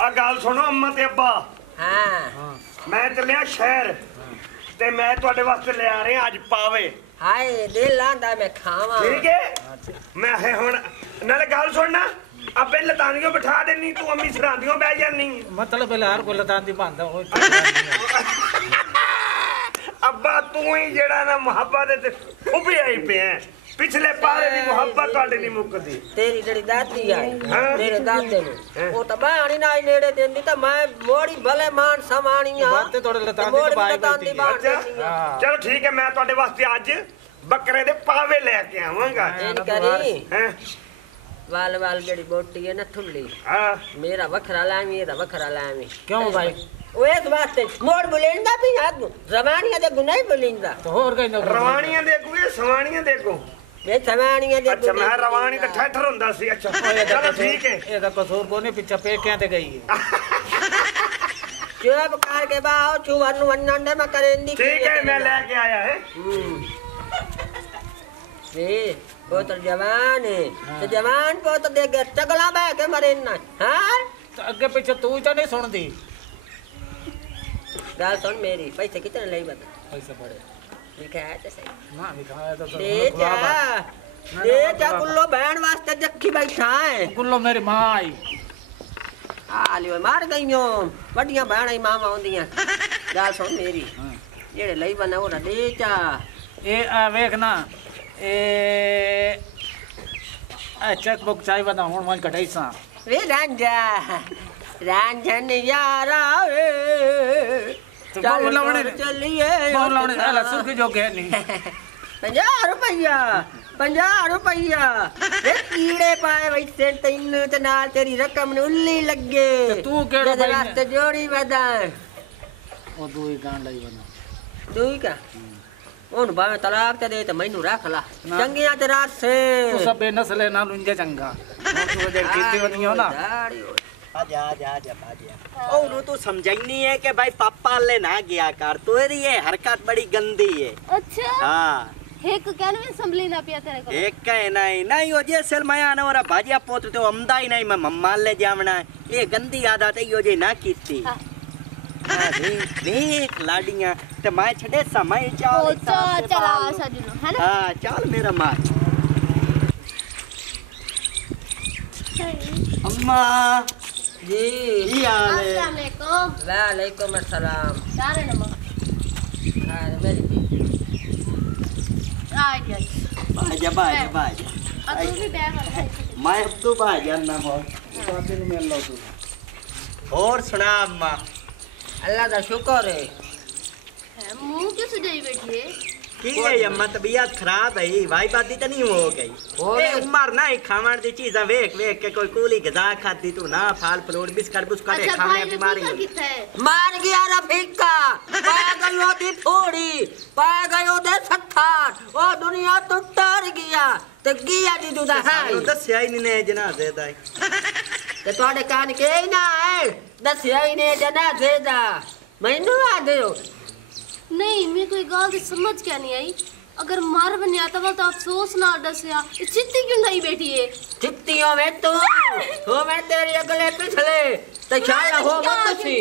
आ गल सुनो अम्मा ते अब्बा। हाँ मैं चलिया शहर ते मैं तुहाडे वास्ते ले आ रहे अज पावे। हाय दिल आंदा मैं खावा। ठीक है मैं हुण नाले गल सुनना अबे लतानियों बिठा देनी तू अम्मी सरांदियों बह जानी मतलब पहले हर कोई लतान दी बांधा हो अब्बा तू ही जेड़ा ना मुहब्बत ते उभी आई पे है पिछले पारे दी मुहब्बत तोड़े नहीं मुकदी तेरी जड़ी दादी आई तेरे दादे नु ओ त बाणी ना नेड़े देंदी त मैं मोड़ी भले मान समाणिया बाते थोड़े लतान दी बाई चलो ठीक है मैं तोड़े वास्ते आज बकरे दे पावे लेके आवांगा एन करी वाल वाल जड़ी बोटी है ना थुल्ली हां मेरा वखरा लामी एदा वखरा लामी क्यों भाई ओ इस वास्ते मोड़ बुलेंदा भी हाथ रवानिया दे गुनाह बुलेंदा तो और कहीं रवानिया देखो ये सवानिया देखो ये सवानिया दे अच्छा मैं रवानी तो ठठर हुंदा सी अच्छा चलो ठीक है एदा कसूर कोने पीछे पेकियां ते गई है चुप करके बाओ चुवन वन्नन दे मैं करेंदी ठीक है मैं लेके आया है ए पोतर जवान है तो जवान पोतर दे के टगला बह के मरे ना हां तो अगे पीछे तू तो नहीं सुनदी गाल सुन मेरी पैसे कितने लई बता पैसे बड़े लिखा है तो सही ना लिखा तो दे जा कुल्लो बहन वास्ते जक्की बैठा है कुल्लो मेरी मां आई आ लियो मार गईयो बड़ियां बहन मामा होंदियां गाल सुन मेरी जेड़े लई बना ओरा दे जा ए आ वेख ना ए चेक बुक चाहिए बता हुन मन कटाई सा वे रांझन यारा तो बोलवणे चलिए बोलवणे अला सुर्खी जो के नहीं 50 रुपया वे कीड़े पाए वैसे तीन ते नाल तेरी रकम नु उल्ली लगे तू केड़ो भाई वास्ते जोड़ी बदा ओ दूई गान लई बना दूई का ओन बावे तलाक ते दे ते मैनू रख ला चंगिया ते रात से तू सब बेनस्ले ना लुंजे चंगा तू जे कीती वनी हो ना आजा ओ तू समझनी है कि भाई पापा ले ना गया कर तेरी ये हरकत बड़ी गंदी है अच्छा हां एक कहने में संभली ना पिया तेरे को एक कहे नहीं हो जे सेल माया ना और भाजिया पोत तो अमदा ही नहीं मैं मम्मा ले जावना ये गंदी आदत है यो जे ना कीती देख लाडियां ते मैं छड़े समय चाल चला सजनो है ना हां चल मेरा मां अम्मा जी अस्सलाम वालेकुम वालेकुम अस्सलाम सारे नमो हां मेरी आ गया बाजा अब तू भी बैठ मैं अब तो बाजा ना बहुत बातें में मिल लो तू और सुना अम्मा अल्लाह दा शुक्र है मुंह क्यों सुजाई बैठी है की है अम्मा तबीयत खराब है भाई बाती तो नहीं हो गई ए उमर ना ही खावन दी चीज़ां वेख के कोई कूली गजा खाती तू ना फल फ्रूट बिस्कुट बुस्कुट खाने बीमारी मार गया रफीका पा गयो दी थोड़ी पा गयो दे सत्थार ओ दुनिया तो डर गया ते गया दी दुदा है दस्या ही नहीं जनाजे दा ते तोड़े कान के ना है दस्या ही नहीं जनाजे दा मैनू आ दियो नहीं मैं कोई गाल समझ क्या नहीं आई अगर मार बन आता तो अफसोस ना दसिया चित्ती क्यों नहीं बैठी है चित्तियों में तू हो मैं तेरे अगले पिछले ते शाला हो मत सी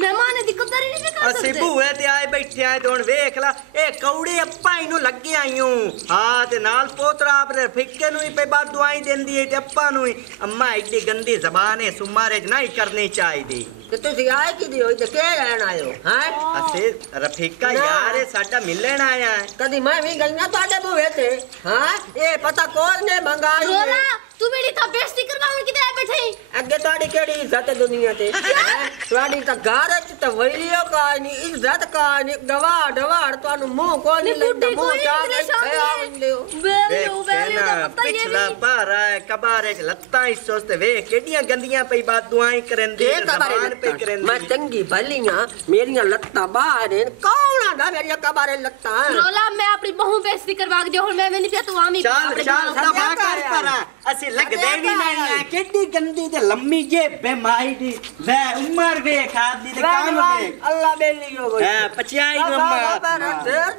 मेहमान ने दिक्कतदारी नहीं कर सकते ਅਸੀਂ ਭੂਏ ਤੇ ਆਏ ਬੈਠੇ ਆਏ ਹੁਣ ਵੇਖ ਲਾ ਇਹ ਕੌੜੇ ਅੱਪਾ ਇਹਨੂੰ ਲੱਗੇ ਆਈਓ ਹਾਂ ਤੇ ਨਾਲ ਪੋਤਰਾ ਆਪਰੇ ਫਿੱਕੇ ਨੂੰ ਹੀ ਪੇ ਬਾਦ ਦੁਆਈ ਦਿੰਦੀ ਹੈ ਤੇ ਅੱਪਾ ਨੂੰ ਹੀ ਅੰਮਾ ਐਡੀ ਗੰਦੀ ਜ਼ਬਾਨ ਹੈ ਸੁਮਾਰੇ ਨਹੀਂ ਕਰਨੀ ਚਾਹੀਦੀ ਤੇ ਤੁਸੀਂ ਆਏ ਕਿਦੀ ਹੋਈ ਤੇ ਕੇ ਲੈਣ ਆਇਓ ਹਾਂ ਅਸੀਂ ਰਫੀਕਾ ਯਾਰ ਇਹ ਸਾਡਾ ਮਿਲਣ ਆਇਆ ਹੈ ਕਦੀ ਮੈਂ ਵੀ ਗਈਆਂ ਤੁਹਾਡੇ ਬੂਹੇ ਤੇ ਹਾਂ ਇਹ ਪਤਾ ਕੋਲ ਨੇ ਮੰਗਾਈ रोला तू मेरी था बेइज्जती करवाउन किते आ बैठे ਅੱਗੇ ਤੁਹਾਡੀ ਕਿਹੜੀ ਇੱਜ਼ਤ ਦੁਨੀਆ ਤੇ ਤੁਹਾਡੀ ਤਾਂ ਘਰ ਚ ਤਾਂ ਵੈਲਿਓ ਕਾ ਨਹੀਂ ਇੱਜ਼ਤ ਕਾ ਨਹੀਂ ਗਵਾ ਡਵਾੜ ਤੁਹਾਨੂੰ ਮੂੰਹ ਕੋ ਨਹੀਂ ਲੈਂਦਾ ਮੂੰਹ ਚਾਹ ਕੇ ਆਉਂਦੇ ਹੋ वेलियो ना पिछला पारा है कबारे च लत्ता इस सोचते वे केडियां गंदियां पई बात दुआई करंदे जबान पे करंदे मैं चंगी भलीਆਂ ਮੇਰੀਆਂ ਲੱਤਾਂ ਬਾਹਰ ਨੇ ਕੌਣ ਆਂਦਾ ਮੇਰੀਆਂ ਕਬਾਰੇ ਲੱਤਾਂ रोला मैं अपनी बहू बेइज्जती करवा के दे और मैं नहीं पिया तू आमी चल चल दफा कर परा ਅਸੀਂ ਲੱਗਦੇ ਵੀ ਨਹੀਂ ਆ ਕਿੱਡੀ ਗੰਦੀ ਤੇ ਲੰਮੀ ਜੇਬੇ ਮਾਈ ਦੀ ਵੇ ਉਮਰ ਵੇਖ ਆਦੀ ਤੇ ਕੰਮ ਵੇਖ अल्लाह बेली हो गई ਹਾਂ ਪਚਾਈ ਅੰਮਾ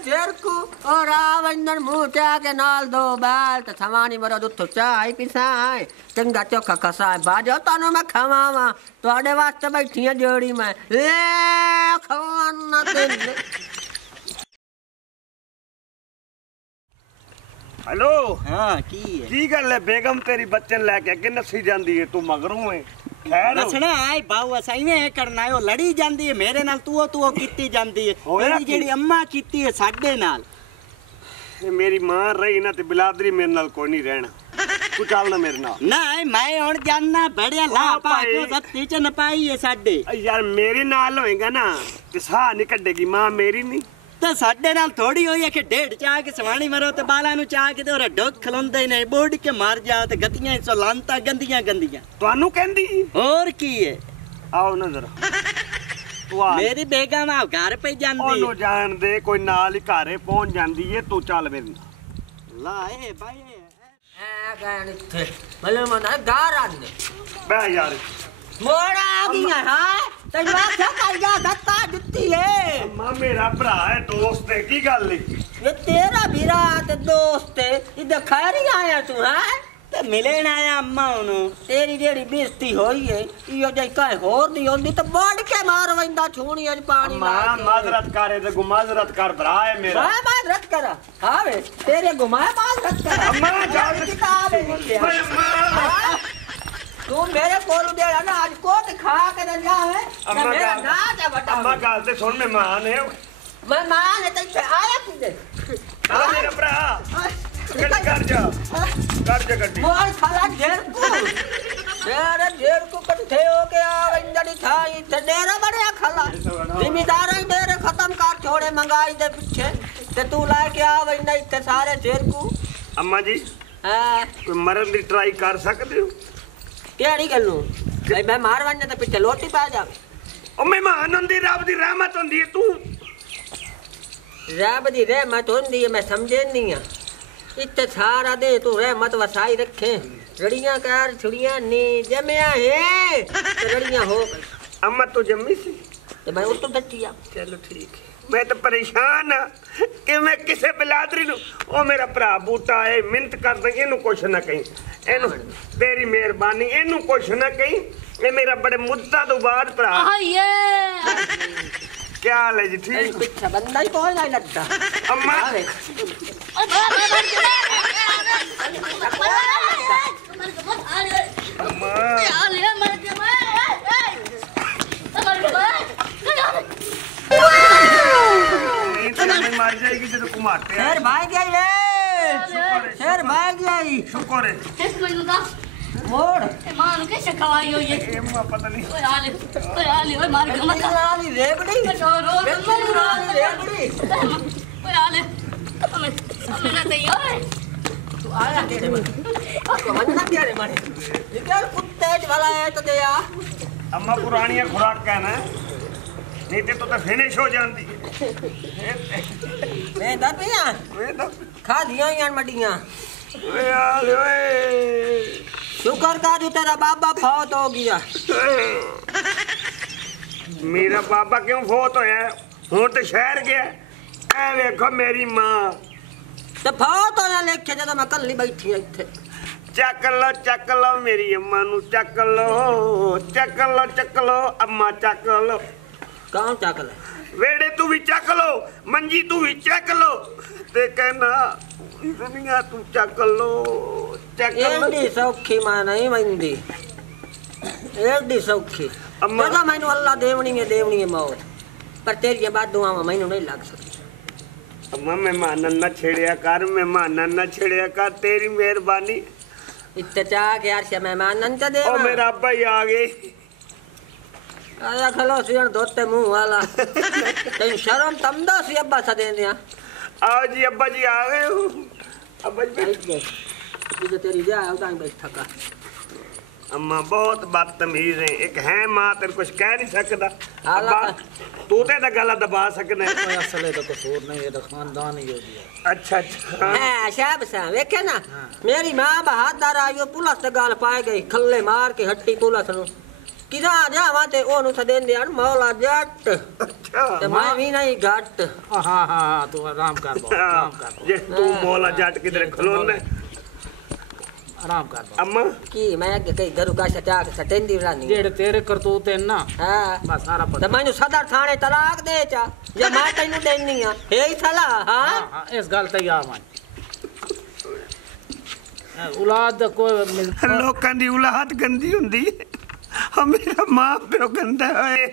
देर को और आवंदन मुंह चा के नाल दो बाल तो थवानी मरो दुथ चाय पिसाए चंगा चोखा खसाए बाजो तानो मैं खवावा तोड़े वास्ते बैठी है जोड़ी में ले खवाना दिन हेलो ਹਾਂ ਕੀ ਹੈ की गल है बेगम तेरी बच्चन लेके अगे नसी जांदी है तू मगरों है खैर ਦੱਸਣਾ ਆਈ ਬਾਉ ਅਸਾਈਵੇਂ ਕਰਨਾ ਹੈ ਉਹ ਲੜੀ ਜਾਂਦੀ ਹੈ ਮੇਰੇ ਨਾਲ ਤੂੰ ਕੀਤੀ ਜਾਂਦੀ ਹੈ ਹੋਇਆ ਮੇਰੀ ਕੀ? ਜਿਹੜੀ ਅੰਮਾ ਕੀਤੀ ਹੈ ਸਾਡੇ ਨਾਲ मेरी मां रही ना ते बिलादरी मेरे नाल कोई नहीं रहना तू चल ना मेरे नाल ਨਹੀਂ ਮੈਂ ਹੁਣ ਜਾਨਣਾ ਬੜਿਆ ਲਾ ਪਾ ਭਾਈ। ਕੇ ਸੱਤੀ ਚ ਨਪਾਈ ਹੈ ਸਾਡੇ यार मेरे नाल होएगा ना ते साह नहीं कड्डेगी मां मेरी नहीं ਤੇ ਸਾਡੇ ਨਾਲ ਥੋੜੀ ਹੋਈ ਹੈ ਕਿ ਢੇਡ ਚਾਹ ਕੇ ਸਵਾਣੀ ਮਰੋ ਤੇ ਬਾਲਾਂ ਨੂੰ ਚਾਹ ਕੇ ਤੇ ਉਹ ਡੋਕ ਖਲੋਂਦੇ ਨੇ ਬੋੜ ਕੇ ਮਾਰ ਜਾ ਤੇ ਗਤੀਆਂ ਸੋ ਲਾਂਤਾ ਗੰਦੀਆਂ ਗੰਦੀਆਂ ਤੁਹਾਨੂੰ ਕਹਿੰਦੀ ਹੋਰ ਕੀ ਹੈ ਆਓ ਨਾ ਜ਼ਰਾ ਤੂੰ ਆ ਮੇਰੀ ਬੇਗਮ ਆ ਘਰ ਪਈ ਜਾਂਦੀ ਉਹਨੂੰ ਜਾਣ ਦੇ ਕੋਈ ਨਾਲ ਹੀ ਘਰੇ ਪਹੁੰਚ ਜਾਂਦੀ ਏ ਤੂੰ ਚੱਲ ਮੇਰੇ ਨਾਲ ਲਾ ਇਹ ਬਾਈ ए गए थे भले मना गार आने ਬਹਿ ਯਾਰ मोड़ा आ गई हां तलवा से कर जा धक्का जुत्ती है ਮਾਂ ਮੇਰਾ ਭਰਾ ਹੈ ਦੋਸਤ ਹੈ ਕੀ ਗੱਲ ਏ ये तेरा भीरा ते दोस्त है इधर खैर ही आया तू है ਤੇ ਮਿਲਣ ਆਇਆ ਅੰਮਾ ਉਹਨੂੰ तेरी जेड़ी बेइज्जती होई है इयो जई काहे होर दी होंदी ते बढ़ के मार वंदा छूणी अज पानी ला ਮਾਂ के माजरत करे ते गुमाजरत कर भरा है मेरा मैं माजरत करा हां वे तेरे घुमाए माजरत करा अम्मा जा किताब है नीचे। ओए मां तू मेरे कोल दे ना आज कोट खा के न जावे अम्मा मेरा का- ना जा बटा अम्मा गल ते सुन मेहमान है मैं मां ने ते आया किदे आ मेरा भरा कर जा गड्डी मोर साला ढेर को कट्ठे हो के आ वंदड़ी थाई ते डेरा बड़े खला जिम्मेदार ही डेरे खत्म कर छोड़े मंगाई दे पीछे ते तू लाए के आ वंदा इत्ते सारे ढेर को अम्मा जी हां कोई मरन दी ट्राई कर सकदे हो केड़ी गल्लू भाई मैं मार वंदा ते पीछे लोटी पा जा ओ मेहमान हुंदी रब दी रहमत हुंदी है तू रब दी रहमत हुंदी है मैं समझे नहीं आ इत्ते सारा दे तू रहमत वसाई रखे रड़ियां कर छुड़ियां नी जमया है ते रड़ियां हो गई अम्मा तू जम्मी सी ते मैं उतो दटिया चलो ठीक है मैं तो परेशान हाँ कि मैं किसे बिलादरी नू ओ मेरा भरा बूटा है मिन्नत कर दे इनू कुछ ना कहीं इनू तेरी मेहरबानी इनू कुछ ना कहीं ये मेरा बड़े मुद्दा तो बाद भरा ये क्या हाल है जी ठीक पीछे बंदा ही कोई नहीं लगता अम्मा आवे अम्मा नहीं तो मैं मर जाएगी जब कुमाते हैं शेर भाग गया ये शेर भाग गया ये शुक्र है मोड़ ये अम्मा पता नहीं लाली रेबड़ी लाली रेबड़ी तू आया तेरे में तो वन्ना तेरे में निकल कुत्ते वाला है तो दे आ अम्मा पुरानी खुराक कहना नहीं तो तो फिनिश हो जाती मैं दबिया वे तो खा दिया यार मडियां वे यार वे शुक्र का जो तेरा बाबा फौत हो गया मेरा बाबा क्यों फौत होया हूं तो शहर गया ए देखो मेरी मां तो फौत होया लेखे जब मैं कल्ली बैठी इत्थे ਚੱਕ ਲਓ ਮੇਰੀ ਅੰਮਾ ਨੂੰ ਚੱਕ ਲਓ ਅੰਮਾ ਚੱਕ ਲਓ कौन चक ले ਵੇੜੇ ਤੂੰ ਵੀ ਚੱਕ ਲਓ ਮੰਜੀ ਤੂੰ ਵੀ ਚੱਕ ਲਓ ਤੇ ਕਹਿਣਾ ਦੁਨੀਆ ਤੂੰ ਚੱਕ ਲਓ एडी सौखी मां नहीं मंदी एडी सौखी अम्मा- तो मैनू अल्लाह देवनी है मौत पर तेरी बात दुआवां मैनू नहीं लग सकती अम्मा मेहमानन ना छेड़िया कर तेरी मेहरबानी इत्ते चाह के यार से मेहमान नंत दे ओ मेरा अब्बा ही आ गए आया खलो सीण धोते मुंह वाला तेन शर्म तमदा सी अब्बा सा देंदे आओ जी अब्बा जी आ गए हो अब्बा जी बैठ- ये तेरी जा उदां बैठा का अम्मा बहुत बदतमीज है। एक है मां तेरे कुछ कह नहीं सकता। आला। अब्बा तू ते दा गला दबा सकना है। कोई असले तो कसूर नहीं, ये तो खानदान ही हो दिया। अच्छा अच्छा है शाब सा वेखे ना मेरी मां बहादुर आयो पुलिस ते गाल पाए गई खल्ले मार के हट्टी पुलिस नु किदा जावा ते ओनु सदेन दे मौला जट अच्छा ते मैं भी नहीं घट हाँ हाँ हाँ, तू आराम कर बाबा, आराम कर बाबा, जे तू मौला जट किधर खलोना है। आराम कर बाबा। अम्मा की मैं के कई गरु का सटा के सटेन दी रानी जेड़े तेरे करतूत है ना, हां बस सारा ते पता। मैनू सदर थाने तलाक दे चा जे मैं तैनू देनी आ हे सला हां हाँ हाँ, इस गल ते यार मान औलाद कोई लोकां दी औलाद गंदी हुंदी है। मेरा मां प्यो गंदा है।